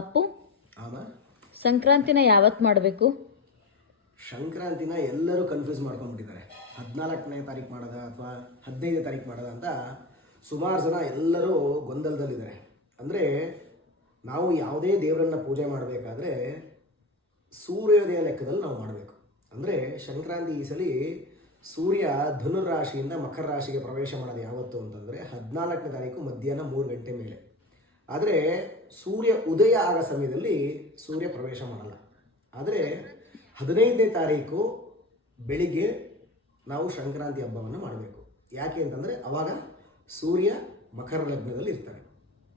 ಅಪ್ಪು, ಆಮ ಸಂಕ್ರಾಂತಿನ ಯಾವತ್ತು ಮಾಡಬೇಕು? ಸಂಕ್ರಾಂತಿನ ಎಲ್ಲರೂ ಕನ್ಫ್ಯೂಸ್ ಮಾಡ್ಕೊಂಡ್ಬಿಟ್ಟಿದ್ದಾರೆ. 14ನೇ ತಾರೀಕು ಮಾಡೋದ ಅಥವಾ 15ನೇ ತಾರೀಕು ಮಾಡೋದ ಅಂತ ಸುಮಾರು ಜನ ಎಲ್ಲರೂ ಗೊಂದಲದಲ್ಲಿದ್ದಾರೆ. ಅಂದರೆ ನಾವು ಯಾವುದೇ ದೇವರನ್ನ ಪೂಜೆ ಮಾಡಬೇಕಾದ್ರೆ ಸೂರ್ಯೋದಯ ಲೆಕ್ಕದಲ್ಲಿ ನಾವು ಮಾಡಬೇಕು. ಅಂದರೆ ಸಂಕ್ರಾಂತಿ ಈ ಸಲ ಸೂರ್ಯ ಧನುರಾಶಿಯಿಂದ ಮಕರ ರಾಶಿಗೆ ಪ್ರವೇಶ ಮಾಡೋದು ಯಾವತ್ತು ಅಂತಂದರೆ 14ನೇ ತಾರೀಕು ಮಧ್ಯಾಹ್ನ 3 ಗಂಟೆ ಮೇಲೆ. ಆದರೆ ಸೂರ್ಯ ಉದಯ ಆಗೋ ಸಮಯದಲ್ಲಿ ಸೂರ್ಯ ಪ್ರವೇಶ ಮಾಡಲ್ಲ. ಆದರೆ 15ನೇ ತಾರೀಕು ಬೆಳಿಗ್ಗೆ ನಾವು ಸಂಕ್ರಾಂತಿ ಹಬ್ಬವನ್ನು ಮಾಡಬೇಕು. ಯಾಕೆ ಅಂತಂದರೆ ಆವಾಗ ಸೂರ್ಯ ಮಕರ ಲಗ್ನದಲ್ಲಿ ಇರ್ತಾರೆ.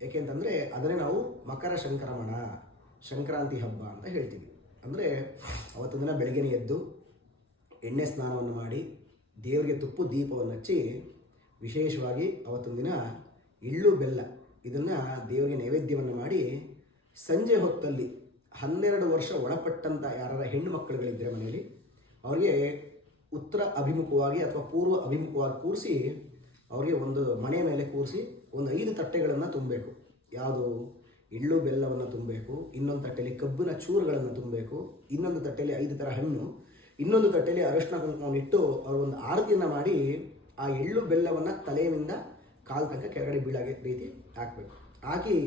ಏಕೆಂತಂದರೆ ಅದನ್ನೇ ನಾವು ಮಕರ ಸಂಕ್ರಮಣ, ಸಂಕ್ರಾಂತಿ ಹಬ್ಬ ಅಂತ ಹೇಳ್ತೀವಿ. ಅಂದರೆ ಅವತ್ತು ದಿನ ಬೆಳಗ್ಗೆ ಎದ್ದು ಎಣ್ಣೆ ಸ್ನಾನವನ್ನು ಮಾಡಿ ದೇವರಿಗೆ ತುಪ್ಪ ದೀಪವನ್ನು ಹಚ್ಚಿ ವಿಶೇಷವಾಗಿ ಅವತ್ತೊಂದು ದಿನ ಎಳ್ಳು ಬೆಲ್ಲ ಇದನ್ನು ದೇವರಿಗೆ ನೈವೇದ್ಯವನ್ನು ಮಾಡಿ ಸಂಜೆ ಹೊತ್ತಲ್ಲಿ 12 ವರ್ಷ ಒಳಪಟ್ಟಂಥ ಯಾರ ಹೆಣ್ಣು ಮಕ್ಕಳುಗಳಿದ್ದರೆ ಮನೆಯಲ್ಲಿ ಅವರಿಗೆ ಉತ್ತರ ಅಭಿಮುಖವಾಗಿ ಅಥವಾ ಪೂರ್ವ ಅಭಿಮುಖವಾಗಿ ಕೂರಿಸಿ ಅವರಿಗೆ ಒಂದು ಮನೆ ಮೇಲೆ ಕೂರಿಸಿ ಒಂದು 5 ತಟ್ಟೆಗಳನ್ನು ತುಂಬಬೇಕು. ಯಾವುದು? ಎಳ್ಳು ಬೆಲ್ಲವನ್ನು ತುಂಬಬೇಕು, ಇನ್ನೊಂದು ತಟ್ಟೆಯಲ್ಲಿ ಕಬ್ಬಿನ ಚೂರುಗಳನ್ನು ತುಂಬಬೇಕು, ಇನ್ನೊಂದು ತಟ್ಟೆಯಲ್ಲಿ 5 ಥರ ಹಣ್ಣು, ಇನ್ನೊಂದು ತಟ್ಟೆಯಲ್ಲಿ ಅರಶಿನ ಕುಂಕುಮವನ್ನು ಇಟ್ಟು ಅವ್ರಿಗೊಂದು ಆರತಿಯನ್ನು ಮಾಡಿ ಆ ಎಳ್ಳು ಬೆಲ್ಲವನ್ನು ತಲೆಯಿಂದ ಕಾಲು ತನಕ ಕೆಳಗಡೆ ಬೀಳಾಗೆ ರೀತಿ ಹಾಕಬೇಕು. ಹಾಕಿ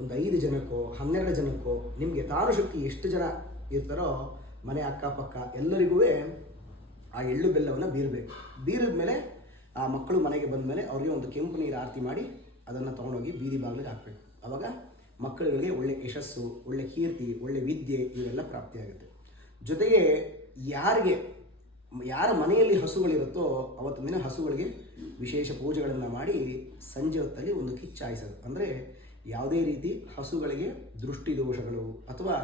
ಒಂದು 5 ಜನಕ್ಕೋ 12 ಜನಕ್ಕೋ ನಿಮಗೆ ತಾನುಶಕ್ತಿ ಎಷ್ಟು ಜನ ಇರ್ತಾರೋ ಮನೆ ಅಕ್ಕಪಕ್ಕ ಎಲ್ಲರಿಗೂ ಆ ಎಳ್ಳು ಬೆಲ್ಲವನ್ನು ಬೀರಬೇಕು. ಬೀರಿದ ಮೇಲೆ ಆ ಮಕ್ಕಳು ಮನೆಗೆ ಬಂದ ಮೇಲೆ ಅವರಿಗೆ ಒಂದು ಕೆಂಪು ನೀರು ಆರತಿ ಮಾಡಿ ಅದನ್ನು ತೊಗೊಂಡೋಗಿ ಬೀದಿ ಬಾಗಿಲಿಗೆ ಹಾಕಬೇಕು. ಆವಾಗ ಮಕ್ಕಳುಗಳಿಗೆ ಒಳ್ಳೆ ಯಶಸ್ಸು, ಒಳ್ಳೆ ಕೀರ್ತಿ, ಒಳ್ಳೆ ವಿದ್ಯೆ ಇವೆಲ್ಲ ಪ್ರಾಪ್ತಿಯಾಗುತ್ತೆ. ಜೊತೆಗೆ ಯಾರ ಮನೆಯಲ್ಲಿ ಹಸುಗಳಿರುತ್ತೋ ಅವತ್ತಿನ ದಿನ ಹಸುಗಳಿಗೆ ವಿಶೇಷ ಪೂಜೆಗಳನ್ನು ಮಾಡಿ ಸಂಜೆ ಹೊತ್ತಲ್ಲಿ ಒಂದು ಕಿಚ್ಚಾಯಿಸೋದು. ಅಂದರೆ ಯಾವುದೇ ರೀತಿ ಹಸುಗಳಿಗೆ ದೃಷ್ಟಿ ದೋಷಗಳು ಅಥವಾ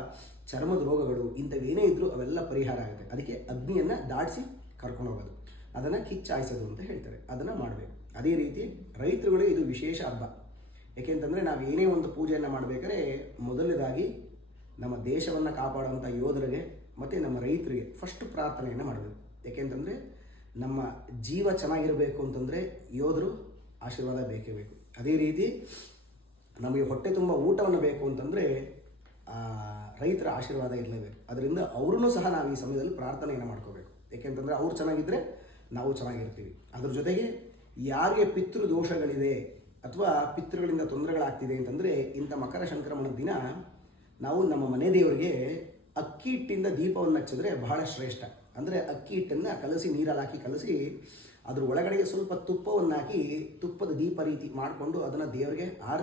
ಚರ್ಮದ ರೋಗಗಳು ಇಂಥವೇನೇ ಇದ್ದರೂ ಅವೆಲ್ಲ ಪರಿಹಾರ ಆಗುತ್ತೆ. ಅದಕ್ಕೆ ಅಗ್ನಿಯನ್ನು ದಾಟಿಸಿ ಕರ್ಕೊಂಡು ಹೋಗೋದು, ಅದನ್ನು ಕಿಚ್ಚಾಯಿಸೋದು ಅಂತ ಹೇಳ್ತಾರೆ. ಅದನ್ನು ಮಾಡಬೇಕು. ಅದೇ ರೀತಿ ರೈತರುಗಳಿಗೆ ಇದು ವಿಶೇಷ ಹಬ್ಬ. ಏಕೆಂತಂದರೆ ನಾವು ಏನೇ ಒಂದು ಪೂಜೆಯನ್ನು ಮಾಡಬೇಕಾದ್ರೆ ಮೊದಲನೇದಾಗಿ ನಮ್ಮ ದೇಶವನ್ನು ಕಾಪಾಡುವಂಥ ಯೋಧರಿಗೆ ಮತ್ತು ನಮ್ಮ ರೈತರಿಗೆ ಫಸ್ಟ್ ಪ್ರಾರ್ಥನೆಯನ್ನು ಮಾಡಬೇಕು. ಏಕೆಂತಂದರೆ ನಮ್ಮ ಜೀವ ಚೆನ್ನಾಗಿರಬೇಕು ಅಂತಂದರೆ ಯೋಧರು ಆಶೀರ್ವಾದ ಬೇಕೇ ಬೇಕು. ಅದೇ ರೀತಿ ನಮಗೆ ಹೊಟ್ಟೆ ತುಂಬ ಊಟವನ್ನು ಬೇಕು ಅಂತಂದರೆ ರೈತರ ಆಶೀರ್ವಾದ ಇರಲೇಬೇಕು. ಅದರಿಂದ ಅವ್ರನ್ನೂ ಸಹ ನಾವು ಈ ಸಮಯದಲ್ಲಿ ಪ್ರಾರ್ಥನೆಯನ್ನು ಮಾಡ್ಕೋಬೇಕು. ಏಕೆಂತಂದರೆ ಅವ್ರು ಚೆನ್ನಾಗಿದ್ದರೆ ನಾವು ಚೆನ್ನಾಗಿರ್ತೀವಿ. ಅದ್ರ ಜೊತೆಗೆ ಯಾರಿಗೆ ಪಿತೃ ದೋಷಗಳಿದೆ ಅಥವಾ ಪಿತೃಗಳಿಂದ ತೊಂದರೆಗಳಾಗ್ತಿದೆ ಅಂತಂದರೆ ಇಂಥ ಮಕರ ಸಂಕ್ರಮಣದ ದಿನ ನಾವು ನಮ್ಮ ಮನೆ ದೇವರಿಗೆ ಅಕ್ಕಿ ಹಿಟ್ಟಿಂದ ದೀಪವನ್ನು ಹಚ್ಚಿದ್ರೆ ಬಹಳ ಶ್ರೇಷ್ಠ. ಅಂದರೆ ಅಕ್ಕಿ ಹಿಟ್ಟನ್ನು ಕಲಸಿ ನೀರಲ್ಲಿ ಹಾಕಿ ಕಲಸಿ ಅದ್ರ ಒಳಗಡೆಗೆ ಸ್ವಲ್ಪ ತುಪ್ಪವನ್ನು ಹಾಕಿ ತುಪ್ಪದ ದೀಪ ರೀತಿ ಮಾಡಿಕೊಂಡು ಅದನ್ನು ದೇವರಿಗೆ ಆರತಿ